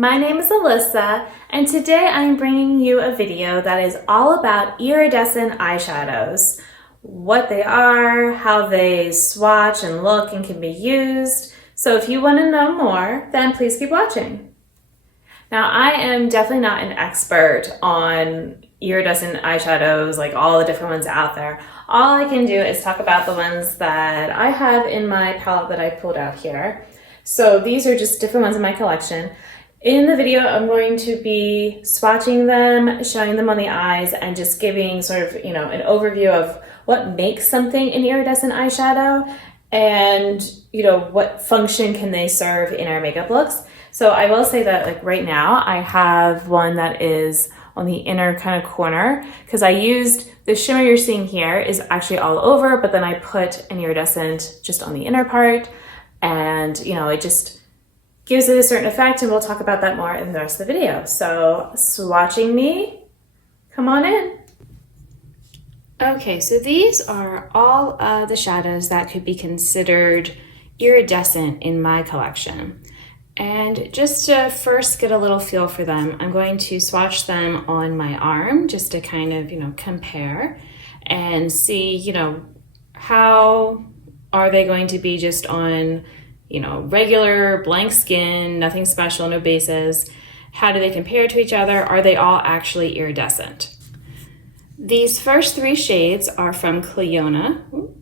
My name is Alyssa, and today I'm bringing you a video that is all about iridescent eyeshadows. What they are, how they swatch and look and can be used. So if you want to know more, then please keep watching. Now, I am definitely not an expert on iridescent eyeshadows, like all the different ones out there. All I can do is talk about the ones that I have in my palette that I pulled out here. So these are just different ones in my collection. In the video, I'm going to be swatching them, showing them on the eyes, and just giving sort of, an overview of what makes something an iridescent eyeshadow and, what function can they serve in our makeup looks. So I will say that like right now, I have one that is on the inner kind of corner because I used the shimmer you're seeing here is actually all over, but then I put an iridescent just on the inner part, and, it just gives it a certain effect, and we'll talk about that more in the rest of the video. So swatching me, come on in. Okay, so these are all of the shadows that could be considered iridescent in my collection. And just to first get a little feel for them, I'm going to swatch them on my arm just to kind of, compare and see, how are they going to be just on regular blank skin, nothing special, no bases. How do they compare to each other? Are they all actually iridescent? These first three shades are from Cliona. Don't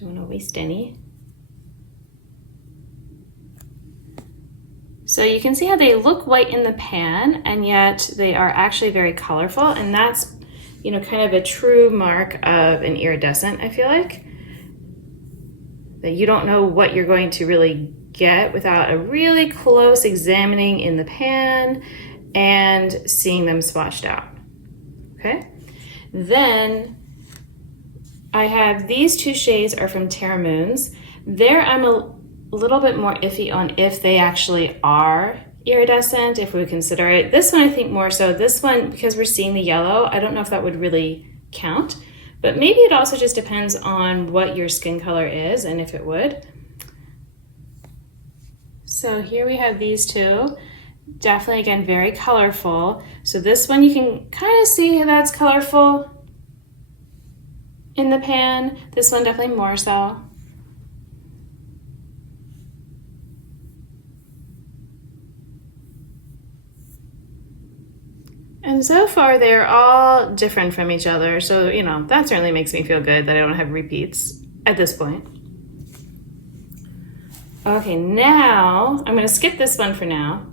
want to waste any. So you can see how they look white in the pan, and yet they are actually very colorful, and that's, kind of a true mark of an iridescent, I feel like. That you don't know what you're going to really get without a really close examining in the pan and seeing them swatched out. Okay, then I have these two shades are from Terra Moons. There I'm a little bit more iffy on if they actually are iridescent, if we would consider it. This one I think more so. This one, because we're seeing the yellow, I don't know if that would really count. But maybe it also just depends on what your skin color is and if it would. So here we have these two. Definitely, again, very colorful. So this one you can kind of see that's colorful in the pan. This one definitely more so. And so far, they're all different from each other. So, that certainly makes me feel good that I don't have repeats at this point. Okay, now I'm going to skip this one for now.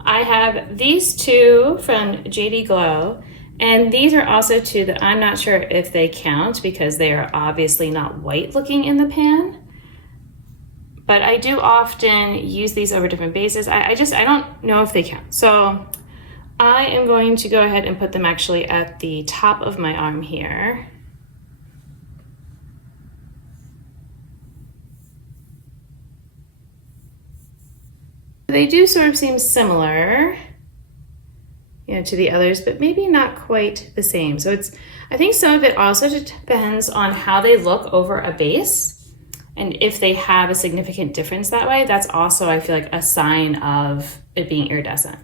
I have these two from JD Glow, and these are also two that I'm not sure if they count because they are obviously not white looking in the pan. But I do often use these over different bases. I don't know if they count. So I am going to go ahead and put them actually at the top of my arm here. They do sort of seem similar, to the others, but maybe not quite the same. So I think some of it also depends on how they look over a base, and if they have a significant difference that way. That's also, I feel like, a sign of it being iridescent.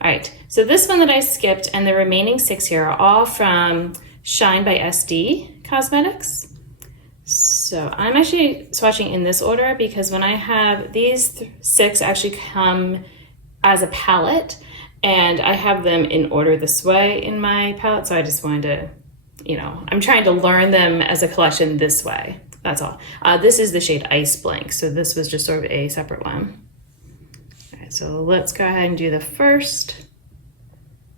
All right, so this one that I skipped and the remaining 6 here are all from Shine by SD Cosmetics. So I'm actually swatching in this order because when I have these 6 actually come as a palette, and I have them in order this way in my palette. So I just wanted to, I'm trying to learn them as a collection this way. That's all. This is the shade Ice Blank. So this was just sort of a separate one. So let's go ahead and do the first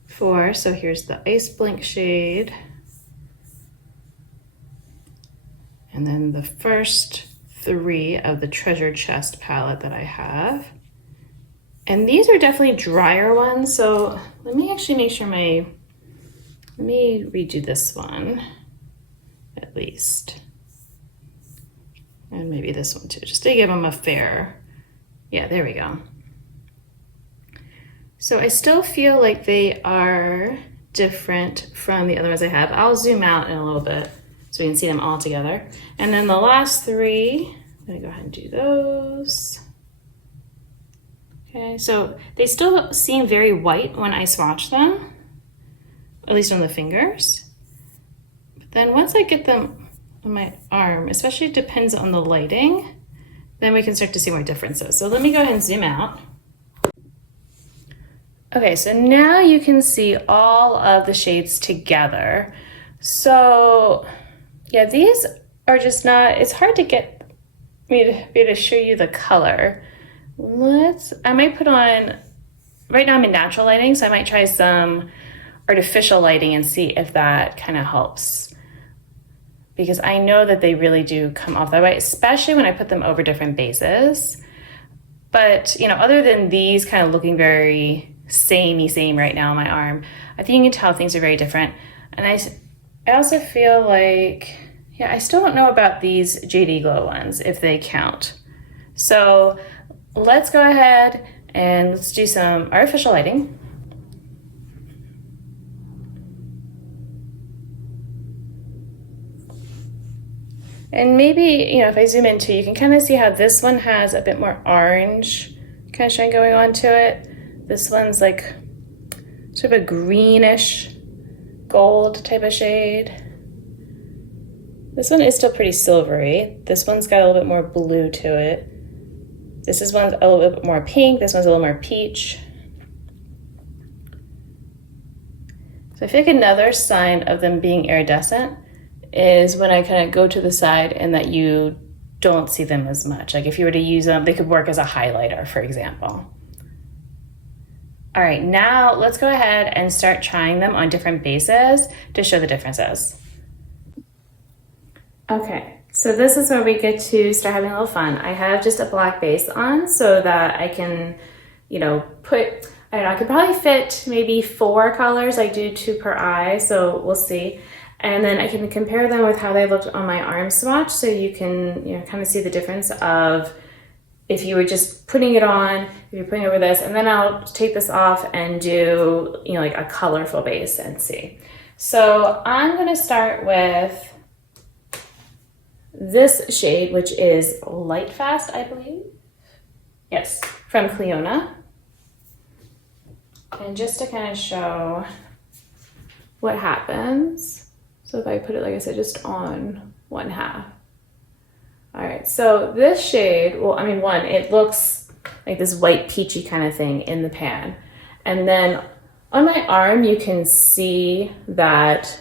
4. So here's the Ice Blank shade. And then the first 3 of the Treasure Chest palette that I have. And these are definitely drier ones. So let me actually make sure let me redo this one at least. And maybe this one too, just to give them a fair, yeah, there we go. So I still feel like they are different from the other ones I have. I'll zoom out in a little bit so you can see them all together. And then the last 3, I'm gonna go ahead and do those. Okay, so they still seem very white when I swatch them, at least on the fingers. But then once I get them on my arm, especially it depends on the lighting, then we can start to see more differences. So let me go ahead and zoom out. Okay, so now you can see all of the shades together. So yeah, these are just not, it's hard to get me to be able to show you the color. I might put on, right now I'm in natural lighting, so I might try some artificial lighting and see if that kind of helps. Because I know that they really do come off that way, especially when I put them over different bases. But, you know, other than these kind of looking very same right now on my arm, I think you can tell things are very different. And I also feel like, yeah, I still don't know about these JD Glow ones, if they count. So let's go ahead and let's do some artificial lighting. And maybe, you know, if I zoom in too, you can kind of see how this one has a bit more orange kind of shine going on to it. This one's like sort of a greenish gold type of shade. This one is still pretty silvery. This one's got a little bit more blue to it. This is one's a little bit more pink. This one's a little more peach. So I feel like another sign of them being iridescent is when I kind of go to the side and that you don't see them as much. Like if you were to use them, they could work as a highlighter, for example. All right, now let's go ahead and start trying them on different bases to show the differences. Okay, so this is where we get to start having a little fun. I have just a black base on so that I can, you know, I don't know, I could probably fit maybe 4 colors. I do 2 per eye, so we'll see. And then I can compare them with how they looked on my arm swatch, so you can, you know, kind of see the difference of if you were just putting it on, if you're putting it over this, and then I'll take this off and do, you know, like a colorful base and see. So I'm gonna start with this shade, which is Light Fast, I believe. Yes, from Cliona. And just to kind of show what happens. So if I put it, like I said, just on 1/2. All right, so this shade, well, I mean, one, it looks like this white peachy kind of thing in the pan. And then on my arm, you can see that,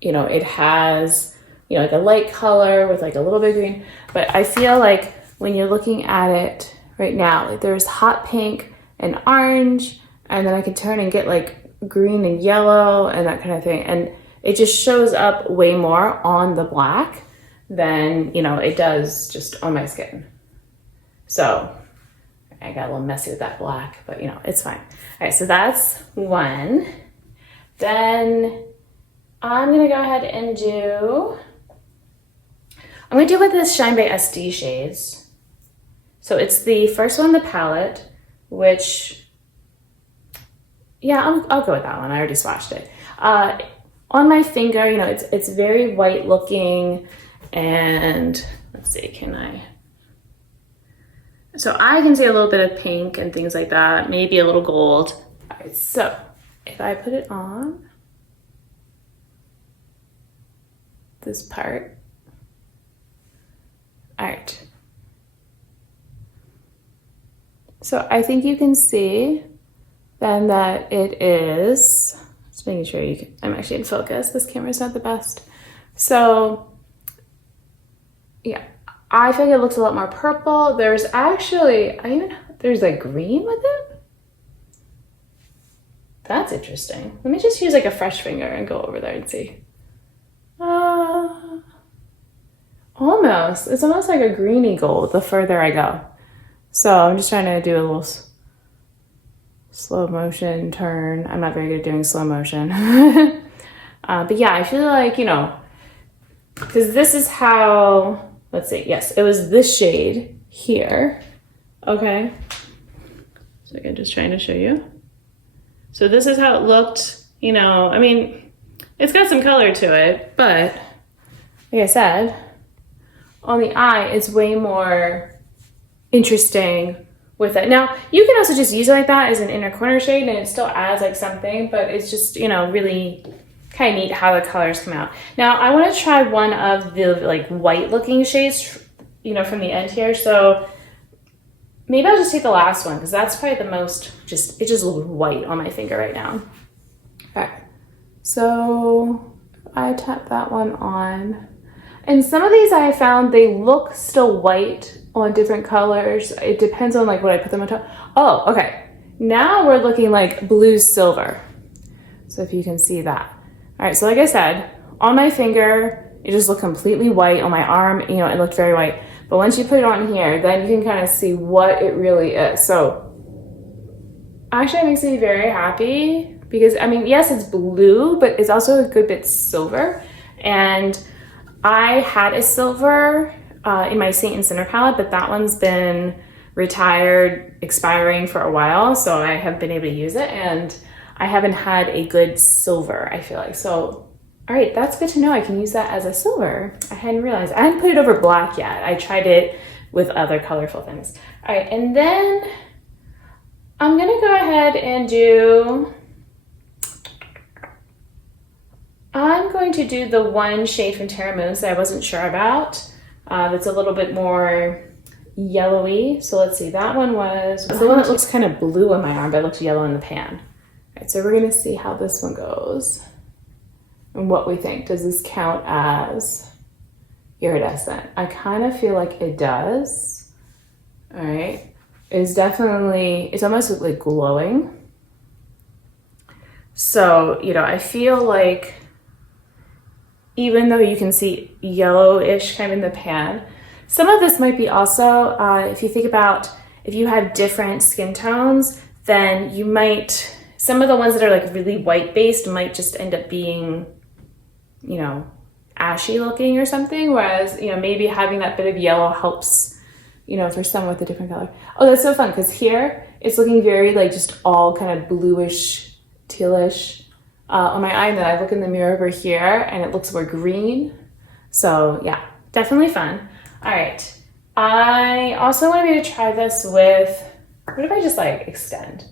you know, it has, you know, like a light color with like a little bit of green. But I feel like when you're looking at it right now, like there's hot pink and orange, and then I can turn and get like green and yellow and that kind of thing. And it just shows up way more on the black than, you know, it does just on my skin. So I got a little messy with that black, but you know, it's fine. All right, so that's one. Then I'm gonna go ahead and I'm gonna do with this Shine by SD shades. So it's the first one, the palette, which, yeah, I'll go with that one. I already swatched it. On my finger, you know, it's very white looking, and let's see, so I can see a little bit of pink and things like that, maybe a little gold. All right, so if I put it on this part, all right. So I think you can see then that it is, just making sure you can, I'm actually in focus. This camera's not the best. So yeah, I think it looks a lot more purple. There's actually, there's like green with it. That's interesting. Let me just use like a fresh finger and go over there and see. Almost, it's almost like a greeny gold the further I go. So I'm just trying to do a little slow motion turn. I'm not very good at doing slow motion. But yeah, I feel like, you know, because this is how, let's see, yes, it was this shade here. Okay. So again, just trying to show you. So this is how it looked, you know, I mean, it's got some color to it, but like I said, on the eye, it's way more interesting with it. Now, you can also just use it like that as an inner corner shade and it still adds like something, but it's just, you know, really kind of neat how the colors come out. Now, I want to try one of the like white looking shades, you know, from the end here. So maybe I'll just take the last one because that's probably the most, it just looks white on my finger right now. Okay, so I tap that one on. And some of these I found they look still white on different colors. It depends on like what I put them on top. Oh, okay. Now we're looking like blue silver. So if you can see that. All right, so like I said, on my finger, it just looked completely white. On my arm, you know, it looked very white. But once you put it on here, then you can kind of see what it really is. So actually it makes me very happy because, I mean, yes, it's blue, but it's also a good bit silver. And I had a silver in my Saint and Sinner palette, but that one's been retired, expiring for a while, so I haven't been able to use it, and I haven't had a good silver, I feel like. So, all right, that's good to know. I can use that as a silver. I hadn't realized. I hadn't put it over black yet. I tried it with other colorful things. All right, and then I'm gonna go ahead and I'm going to do the one shade from Terra Moons that I wasn't sure about. That's a little bit more yellowy. So let's see, that one was the one that looks kind of blue on my arm, but it looks yellow in the pan. All right, so we're gonna see how this one goes and what we think. Does this count as iridescent? I kind of feel like it does. All right, it's definitely, it's almost like glowing. So, you know, I feel like even though you can see yellowish kind of in the pan, some of this might be also, if you think about, if you have different skin tones, then you might, some of the ones that are like really white based might just end up being, you know, ashy looking or something. Whereas, you know, maybe having that bit of yellow helps, you know, for someone with a different color. Oh, that's so fun, because here it's looking very like just all kind of bluish, tealish on my eye, and then I look in the mirror over here and it looks more green. So yeah, definitely fun. All right, I also wanted me to try this with, what if I just like extend?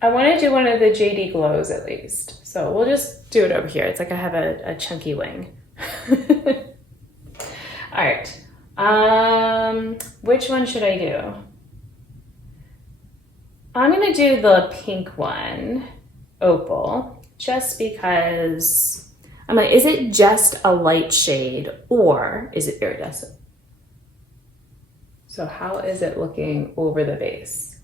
I want to do one of the JD Glows at least. So we'll just do it over here. It's like I have a chunky wing. All right, which one should I do? I'm gonna do the pink one, Opal, just because I'm like, is it just a light shade or is it iridescent? So how is it looking over the base?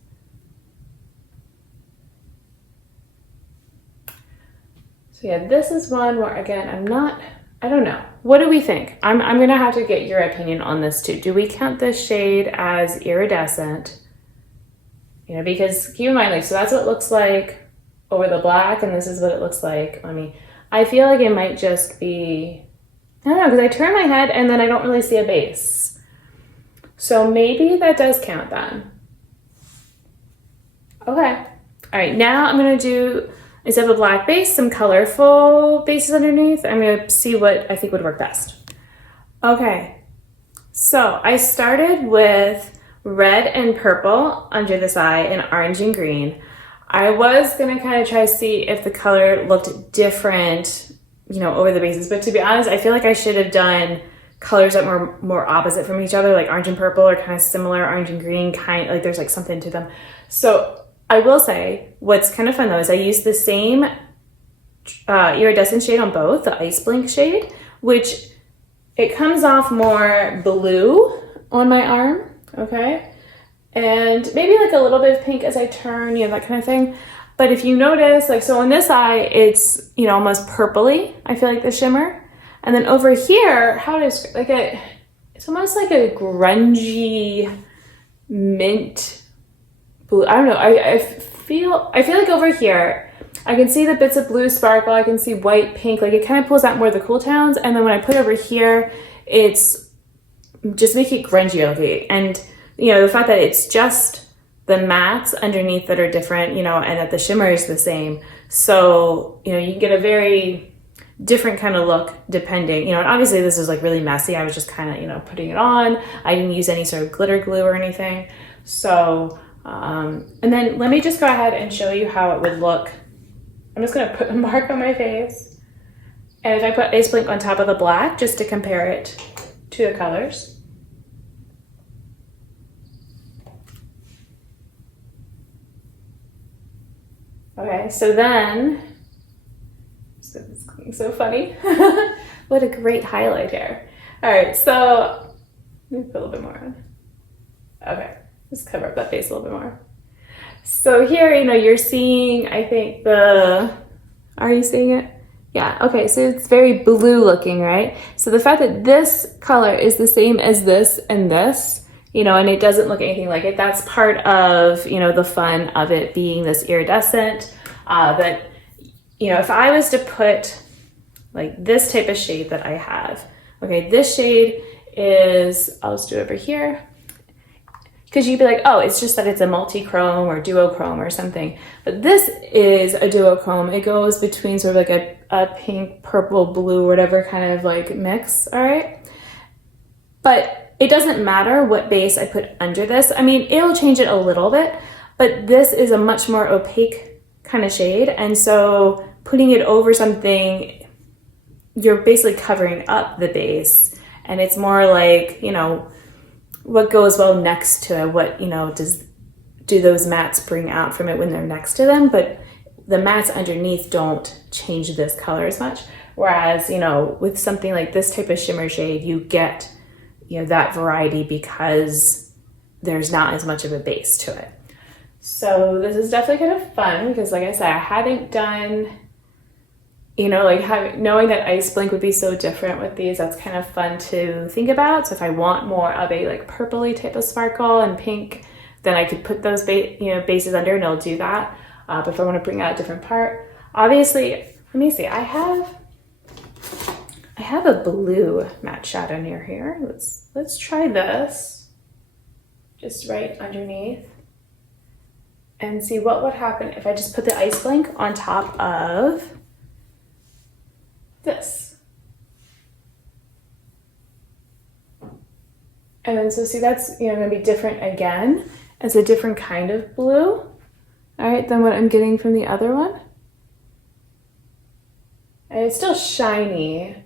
So yeah, this is one where again, I don't know. What do we think? I'm gonna have to get your opinion on this too. Do we count this shade as iridescent? You know, because keep in mind, like, so that's what it looks like over the black, and this is what it looks like on me. I feel like it might just be, I don't know, because I turn my head and then I don't really see a base. So maybe that does count then. Okay. All right, now I'm gonna do, instead of a black base, some colorful bases underneath. I'm gonna see what I think would work best. Okay, so I started with red and purple under this eye and orange and green. I was gonna kind of try to see if the color looked different, you know, over the bases, but to be honest, I feel like I should have done colors that were more opposite from each other, like orange and purple are kind of similar, orange and green, kind of like there's like something to them. So I will say, what's kind of fun though is I used the same iridescent shade on both, the Ice Blink shade, which it comes off more blue on my arm. Okay, and maybe like a little bit of pink as I turn, you know, that kind of thing. But if you notice, like, so on this eye, it's, you know, almost purpley, I feel like the shimmer. And then over here, how does, like it's almost like a grungy mint blue. I don't know, I feel like over here, I can see the bits of blue sparkle, I can see white, pink, like it kind of pulls out more of the cool tones. And then when I put it over here, it's just make it grungy looking. And you know, the fact that it's just the mattes underneath that are different, you know, and that the shimmer is the same. So, you know, you can get a very different kind of look depending, and obviously this is like really messy. I was just kind of, putting it on. I didn't use any sort of glitter glue or anything. So, and then let me just go ahead and show you how it would look. I'm just gonna put a mark on my face. And if I put Ice Blink on top of the black, just to compare it to the colors. Okay, so then, it's looking so funny. What a great highlight here. All right, so let me put a little bit more on. Okay, just cover up that face a little bit more. So here, you're seeing, I think are you seeing it? Yeah, okay, so it's very blue looking, right? So the fact that this color is the same as this and this, and it doesn't look anything like it, that's part of, the fun of it being this iridescent. But, if I was to put like this type of shade that I have, okay, this shade is, I'll just do it over here. Because you'd be like, oh, it's just that it's a multi-chrome or duochrome or something. But this is a duochrome. It goes between sort of like a pink, purple, blue, whatever kind of like mix, all right? But it doesn't matter what base I put under this. I mean, it'll change it a little bit, but this is a much more opaque kind of shade. And so putting it over something, you're basically covering up the base. And it's more like, what goes well next to it, what, do those mattes bring out from it when they're next to them, but the mattes underneath don't change this color as much. Whereas, with something like this type of shimmer shade, you get, that variety because there's not as much of a base to it. So this is definitely kind of fun because, like I said, I hadn't done, knowing that Ice Blink would be so different with these, that's kind of fun to think about. So if I want more of a like purpley type of sparkle and pink, then I could put those bases under and it'll do that. But if I want to bring out a different part, obviously, let me see, I have a blue matte shadow near here. Let's try this, just right underneath, and see what would happen if I just put the Ice Blink on top of this. And then so see, that's gonna be different again. It's a different kind of blue, all right, than what I'm getting from the other one. And it's still shiny.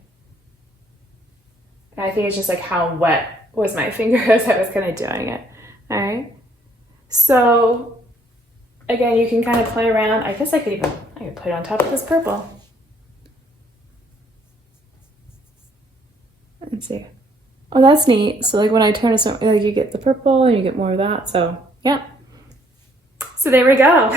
And I think it's just like how wet was my finger as I was kind of doing it, all right? So again, you can kind of play around. I guess I could put it on top of this purple. Let's see. Oh, that's neat. So like when I turn it, like you get the purple and you get more of that. So yeah. So there we go.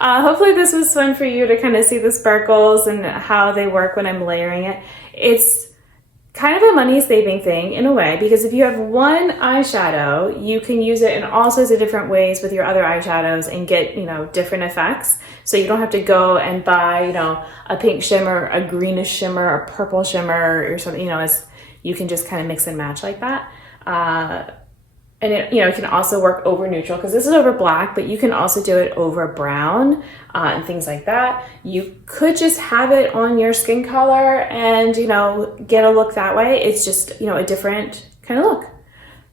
Hopefully this was fun for you to kind of see the sparkles and how they work when I'm layering it. It's kind of a money saving thing in a way, because if you have one eyeshadow, you can use it in all sorts of different ways with your other eyeshadows and get, different effects. So you don't have to go and buy, a pink shimmer, a greenish shimmer, a purple shimmer or something, you can just kind of mix and match like that. And it, it can also work over neutral because this is over black, but you can also do it over brown and things like that. You could just have it on your skin color and, get a look that way. It's just, a different kind of look.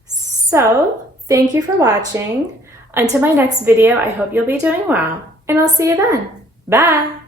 So thank you for watching. Until my next video, I hope you'll be doing well, and I'll see you then. Bye.